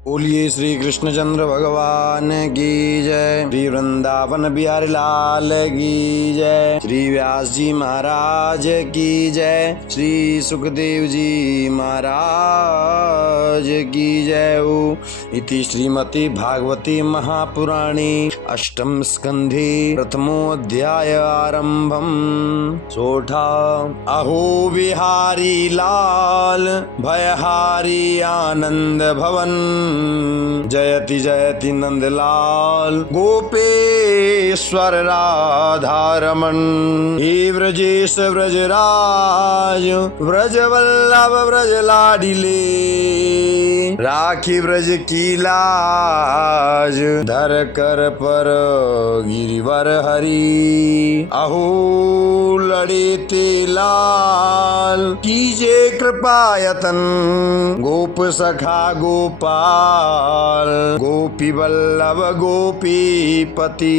बोलिए श्री कृष्णचंद्र भगवान की जय। श्री वृंदावन बिहारी लाल की जय। श्री व्यास जी महाराज की जय। श्री सुखदेव जी महाराज की जय। इति श्रीमती भागवती महापुराणी अष्टम स्कंधे प्रथमोऽध्याय आरंभम। सोठा अहो बिहारी लाल भयहारी आनंद भवन जयति जयति नंदलाल गोपेश्वर राधारमण। हे व्रजेश व्रजराज व्रजवल्लभ व्रज लाडिले राखी व्रज की लाज धर कर पर गिरिवर हरि। अहो लड़े ते लाल कीजे कृपायतन गोप सखा गोपाल गोपी वल्लभ गोपीपति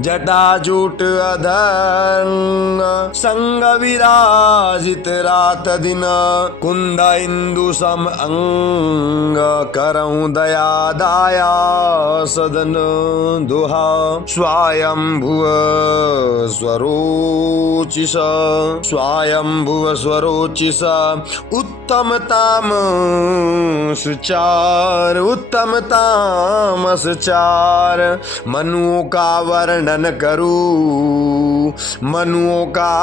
जटाजूट अधंग संग विराजित रात दिन कुंद इंदु सम अंग करऊं दया दाया सदन दुहा स्वयंभुव स्वरोचिष स्वयंभुव स्वरोचिष उत्तम ताम सुचार उत्तम तामस चार मनुओं का वर्णन करूं मनुओं का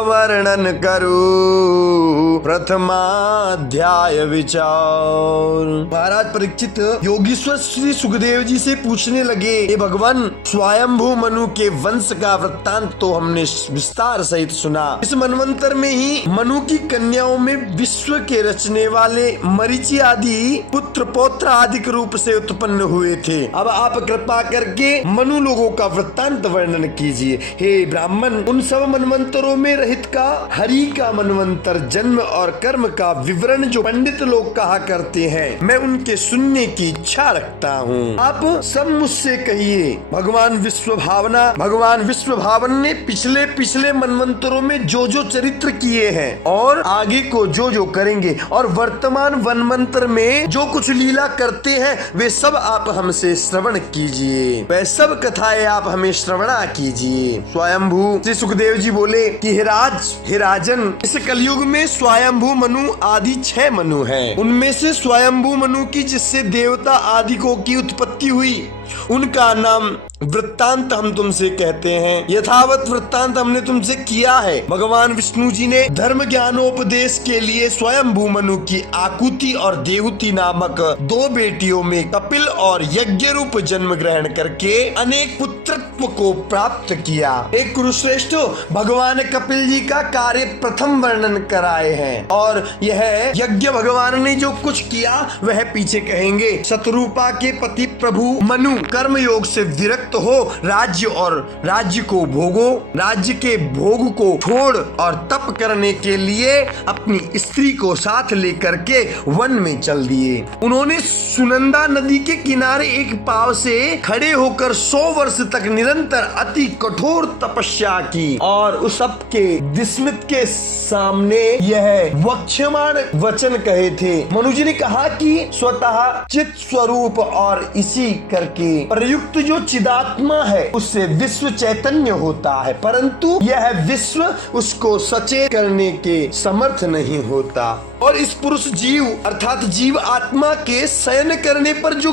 वर्णन करूं प्रथमाध्याय विचार। महाराज परीक्षित योगीश्वर श्री सुखदेव जी से पूछने लगे, हे भगवान स्वयंभू मनु के वंश का वृत्तांत तो हमने विस्तार सहित सुना। इस मनवंतर में ही मनु की कन्याओं में विश्व के रचने वाले मरीचि आदि पुत्र पौत्र आदि के रूप से उत्पन्न हुए थे। अब आप कृपा करके मनु लोगों का वृत्तांत वर्णन कीजिए। हे ब्राह्मण, उन सब मनवंतरों में रहित का हरि का मनवंतर जन्म और कर्म का विवरण जो पंडित लोग कहा करते हैं, मैं उनके सुनने की इच्छा रखता हूँ। आप सब मुझसे कहिए। भगवान विश्व भावन ने पिछले मनवंतरों में जो जो चरित्र किए हैं और आगे को जो जो करेंगे और वर्तमान वनमंत्र में जो कुछ लीला करते हैं वे सब आप हमसे श्रवण कीजिए। वह सब कथाएं आप हमें श्रवणा कीजिए। स्वयंभू श्री सुखदेव जी बोले कि हे राजन, इस कलयुग में स्वयंभू मनु आदि 6 मनु हैं। उनमें से स्वयंभू मनु की जिससे देवता आदिकों की उत्पत्ति हुई उनका नाम वृत्तांत हम तुमसे कहते हैं। यथावत वृत्तांत हमने तुमसे किया है। भगवान विष्णु जी ने धर्म ज्ञानोपदेश के लिए स्वयंभू मनु की आकुति और देवती नामक 2 बेटियों में कपिल और यज्ञ रूप जन्म ग्रहण करके अनेक पुत्रत्व को प्राप्त किया। एक कुरुश्रेष्ठ भगवान कपिल जी का कार्य प्रथम वर्णन कराए हैं और यह यज्ञ भगवान ने जो कुछ किया वह पीछे कहेंगे। शतरूपा के पति प्रभु मनु कर्म योग से विरक्त हो राज्य के भोग को छोड़ और तप करने के लिए अपनी स्त्री को साथ लेकर के वन में चल दिए। उन्होंने सुनंदा नदी के किनारे एक पाव से खड़े होकर 100 वर्ष तक निरंतर अति कठोर तपस्या की और उस सबके विस्मित के सामने यह वक्ष्यमाण वचन कहे थे। मनु जी ने कहा कि स्वतः चित स्वरूप और इसी करके प्रयुक्त जो चिदात्मा है उससे विश्व चैतन्य होता है, परंतु यह विश्व उसको सचेत करने के समर्थ नहीं होता। और इस पुरुष जीव अर्थात जीव आत्मा के शयन करने पर जो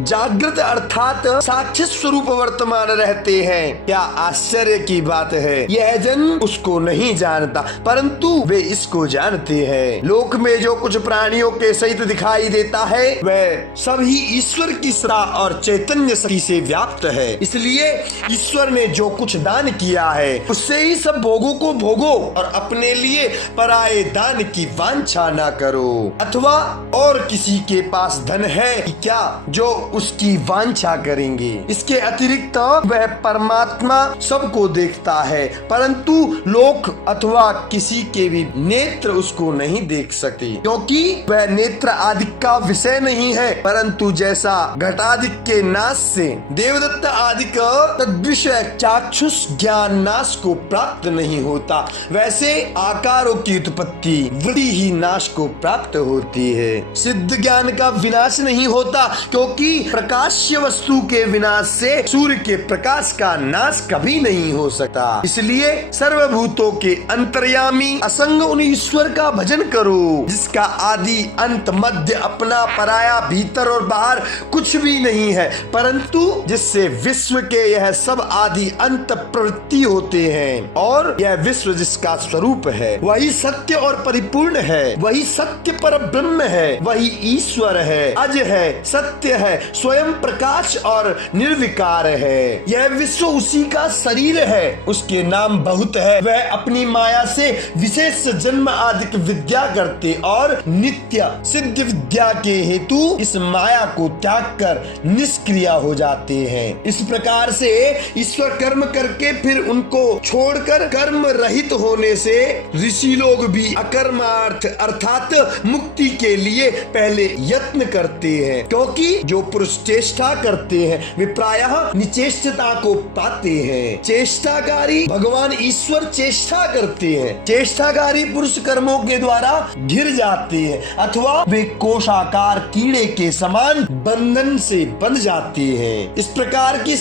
जागृत अर्थात साक्षी स्वरूप वर्तमान रहते हैं, क्या आश्चर्य की बात है। यह जन उसको नहीं जानता परंतु वे इसको जानते हैं। लोक में जो कुछ प्राणियों के सहित दिखाई देता है वह सभी ईश्वर की सत्ता और चैतन्य शक्ति से व्याप्त है। इसलिए ईश्वर ने जो कुछ दान किया है उससे ही सब भोगों को भोगो और अपने लिए पराये दान की वांछा ना करो। अथवा और किसी के पास धन है कि क्या जो उसकी वांछा करेंगे। इसके अतिरिक्त वह परमात्मा सबको देखता है परंतु लोक अथवा किसी के भी नेत्र उसको नहीं देख सकते, क्योंकि वह नेत्र आदि का विषय नहीं है। परंतु जैसा घटादिक के नाश से देवदत्त आदि का तद्विषय चाक्षुष ज्ञान नाश को प्राप्त नहीं होता, वैसे आकारों की उत्पत्ति वृद्धि ही नाश विनाश को प्राप्त होती है। सिद्ध ज्ञान का विनाश नहीं होता, क्योंकि प्रकाश्य वस्तु के विनाश से सूर्य के प्रकाश का नाश कभी नहीं हो सकता। इसलिए सर्वभूतों के अंतर्यामी असंग उन ईश्वर का भजन करो, जिसका आदि अंत मध्य अपना पराया भीतर और बाहर कुछ भी नहीं है, परंतु जिससे विश्व के यह सब आदि अंत प्रवृत्ति होते हैं, और यह विश्व जिसका स्वरूप है वही सत्य और परिपूर्ण है, वही सत्य पर ब्रह्म है, वही ईश्वर है, अज है, सत्य है, स्वयं प्रकाश और निर्विकार है। यह विश्व उसी का शरीर है, उसके नाम बहुत है। वह अपनी माया से विशेष जन्म आदि विद्या करते और नित्य सिद्ध विद्या के हेतु इस माया को त्याग कर निष्क्रिय हो जाते हैं। इस प्रकार से ईश्वर कर्म करके फिर उनको छोड़कर कर्म रहित होने से ऋषि लोग भी अकर्मार्थ अर्थात मुक्ति के लिए पहले यत्न करते हैं, क्योंकि जो पुरुष चेष्टा करते हैं वे प्रायः निचेष्टता को पाते हैं। चेष्टाकारी भगवान ईश्वर चेष्टा करते हैं, चेष्टाकारी पुरुष कर्मों के द्वारा घिर जाते हैं, अथवा वे कोषाकार कीड़े के समान बंधन से बंध जाते हैं। इस प्रकार की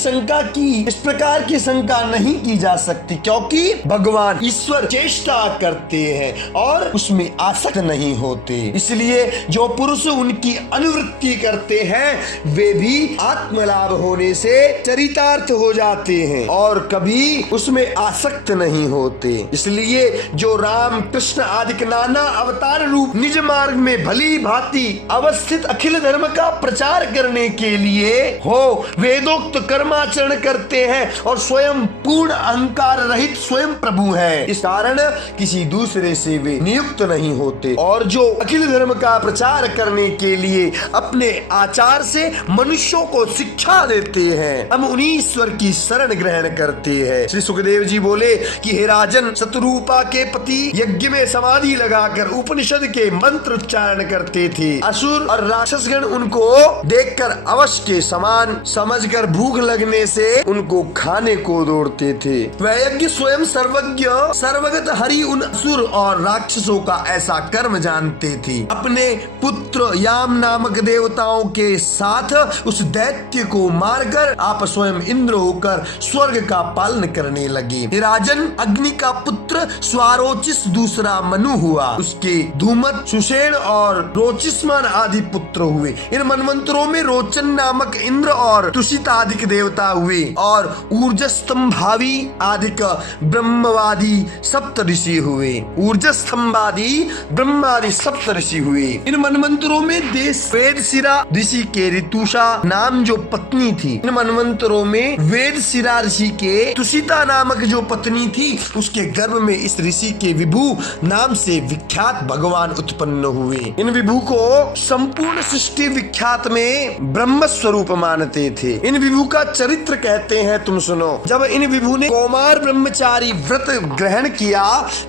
शंका नहीं की जा सकती, क्योंकि भगवान ईश्वर चेष्टा करते हैं और उसमें आसक्त नहीं होते। इसलिए जो पुरुष उनकी अनुवृत्ति करते हैं वे भी आत्मलाभ होने से चरितार्थ हो जाते हैं और कभी उसमें आसक्त नहीं होते। इसलिए जो राम कृष्ण आदि नाना अवतार रूप निज मार्ग में भली भांति अवस्थित अखिल धर्म का प्रचार करने के लिए हो वेदोक्त कर्माचरण करते हैं और स्वयं पूर्ण अहंकार रहित स्वयं प्रभु है, इस कारण किसी दूसरे से वे नियुक्त नहीं होते। और जो अखिल धर्म का प्रचार करने के लिए अपने आचार से मनुष्यों को शिक्षा देते हैं, हम उन्हीं ईश्वर की शरण ग्रहण करते हैं। श्री सुखदेव जी बोले कि हे राजन, शतरूपा के पति यज्ञ में समाधि लगाकर उपनिषद के मंत्र उच्चारण करते थे। असुर और राक्षसगण उनको देखकर अवश्य के समान समझकर भूख लगने से उनको खाने को दौड़ते थे। वह यज्ञ स्वयं सर्वज्ञ सर्वगत हरि उन असुर और राक्षसों का ऐसा कर्म जानते थे। अपने पुत्र याम नामक देवताओं के साथ उस दैत्य को मारकर आप स्वयं इंद्र होकर स्वर्ग का पालन करने लगे। राजन, अग्नि का पुत्र स्वारोचिस दूसरा मनु हुआ, उसके धूमत सुषेण और रोचिस्मान आदि पुत्र हुए। इन मनवंतरों में रोचन नामक इंद्र और तुषित आदि देवता हुए और ऊर्जस्तंभावी आदि ब्रह्मवादी सप्त ऋषि हुए। ऊर्जस्तंभादि ब्रह्मादि सप्त ऋषि हुए। इन मनवंतरों में देश वेदशिरा ऋषि के ऋतुषा नाम जो पत्नी थी, इन मनवंतरों में वेदशिरा ऋषि के तुषिता नामक जो पत्नी थी, उसके गर्भ में इस ऋषि के विभु नाम से विख्यात भगवान उत्पन्न हुए। इन विभु को संपूर्ण सृष्टि विख्यात में ब्रह्म स्वरूप मानते थे। इन विभु का चरित्र कहते हैं, तुम सुनो। जब इन विभु ने कौमार ब्रह्मचारी व्रत ग्रहण किया,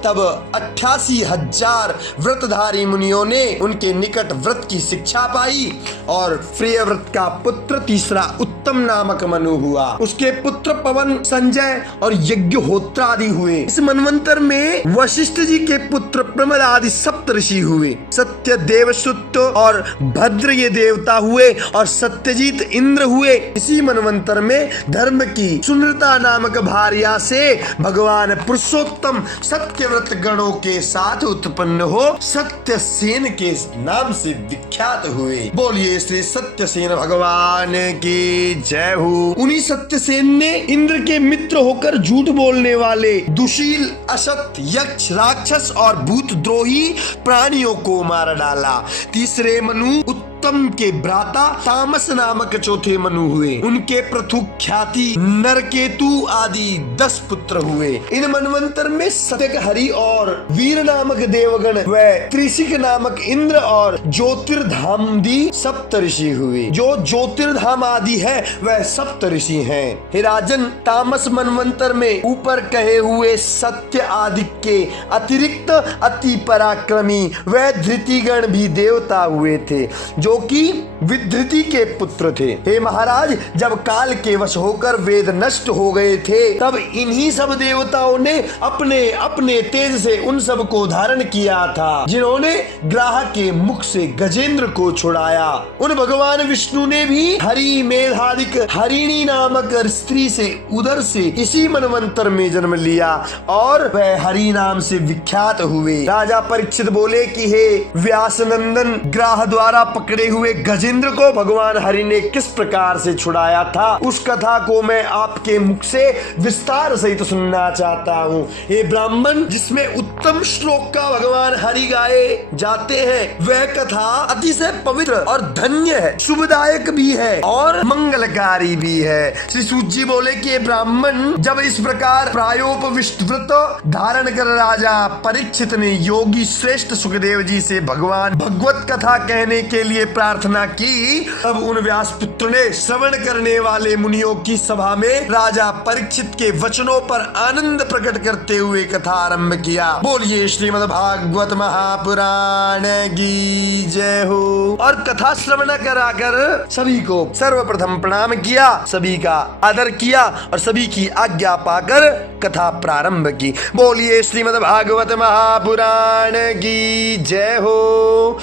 तब 88,000 व्रतधारी मुनियों ने उनके निकट व्रत की शिक्षा पाई और प्रिय व्रत का पुत्र तीसरा उत्तम नामक मनु हुआ। उसके पुत्र पवन, संजय और यज्ञहोत्र आदि हुए। इस मनवंतर में वशिष्ठ जी के पुत्र प्रमद आदि सप्त ऋषि हुए। सत्य देवसुत और भद्र ये देवता हुए और सत्यजीत इंद्र हुए। इसी मनवंतर में धर्म की सुनृता नामक भार्या से भगवान पुरुषोत्तम सत्यव्रत गणों के साथ उत्पन्न हो सत्यसेन के नाम से विख्यात हुए। बोलिए श्री सत्यसेन भगवान की जय हो। उन्हीं सत्यसेन ने इंद्र के मित्र होकर झूठ बोलने वाले दुशील, असत, यक्ष, राक्षस और भूतद्रोही प्राणियों को मार डाला। तीसरे मनु उत्तम के भ्राता तामस नामक चौथे मनु हुए। उनके प्रथुख्याति नरकेतु आदि 10 पुत्र हुए। इन मनवंतर में सत्यक हरि और वीर नामक देवगण व त्रिशिक नामक इंद्र और ज्योतिर्धामदि सप्त ऋषि हुए। जो ज्योतिर्धाम आदि है वह सप्त ऋषि हैं। हे राजन, तामस मनवंतर में ऊपर कहे हुए सत्य आदि के अतिरिक्त अति पराक्रमी व धृतिगण भी देवता हुए थे। जो जो कि विधृति के पुत्र थे। हे महाराज, जब काल के वश होकर वेद नष्ट हो गए थे, तब इन्हीं सब देवताओं ने अपने अपने तेज से उन सब को धारण किया था, जिन्होंने ग्राह के मुख से गजेंद्र को छुड़ाया। उन भगवान विष्णु ने भी हरि मेधादिक हरिणी नामक स्त्री से उदर से इसी मनवंतर में जन्म लिया और वह हरि नाम से विख्यात हुए। राजा परीक्षित बोले कि हे व्यास नंदन, ग्राह द्वारा पकड़े हुए गजेंद्र को भगवान हरि ने किस प्रकार से छुड़ाया था, उस कथा को मैं आपके मुख से विस्तार सहित सुनना चाहता हूँ। हे ब्राह्मण, जिसमें उत्तम श्लोक का भगवान हरि गाए जाते हैं, वह कथा अतिशय पवित्र और धन्य है, शुभदायक भी है और मंगलकारी भी है। श्री सूत जी बोले कि ब्राह्मण, जब इस प्रकार प्रायोपविष्ट व्रत धारण कर राजा परीक्षित ने योगी श्रेष्ठ सुखदेव जी से भगवान भगवत कथा कहने के लिए प्रार्थना की, तब उन व्यास पुत्र ने श्रवण करने वाले मुनियों की सभा में राजा परीक्षित के वचनों पर आनंद प्रकट करते हुए कथा आरंभ किया। बोलिए श्रीमद् भागवत महापुराण की जय हो। और कथा श्रवण कराकर सभी को सर्वप्रथम प्रणाम किया, सभी का आदर किया और सभी की आज्ञा पाकर कथा प्रारंभ की। बोलिए श्रीमद् भागवत महापुराण की जय हो।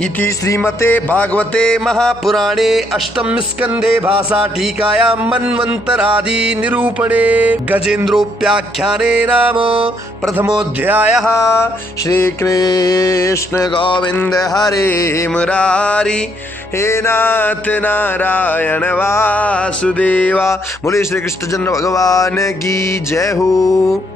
इति श्रीमते भागवते महापुराणे अष्टम स्कंधे भाषा टीकायां मन्वन्तरादि निरूपणे गजेन्द्रोप्याख्याने नाम प्रथमोऽध्यायः। श्री कृष्ण गोविंद हरे मुरारी, हे नाथ नारायण वासुदेवा। बोले श्री कृष्ण चंद्र भगवान की जय हो।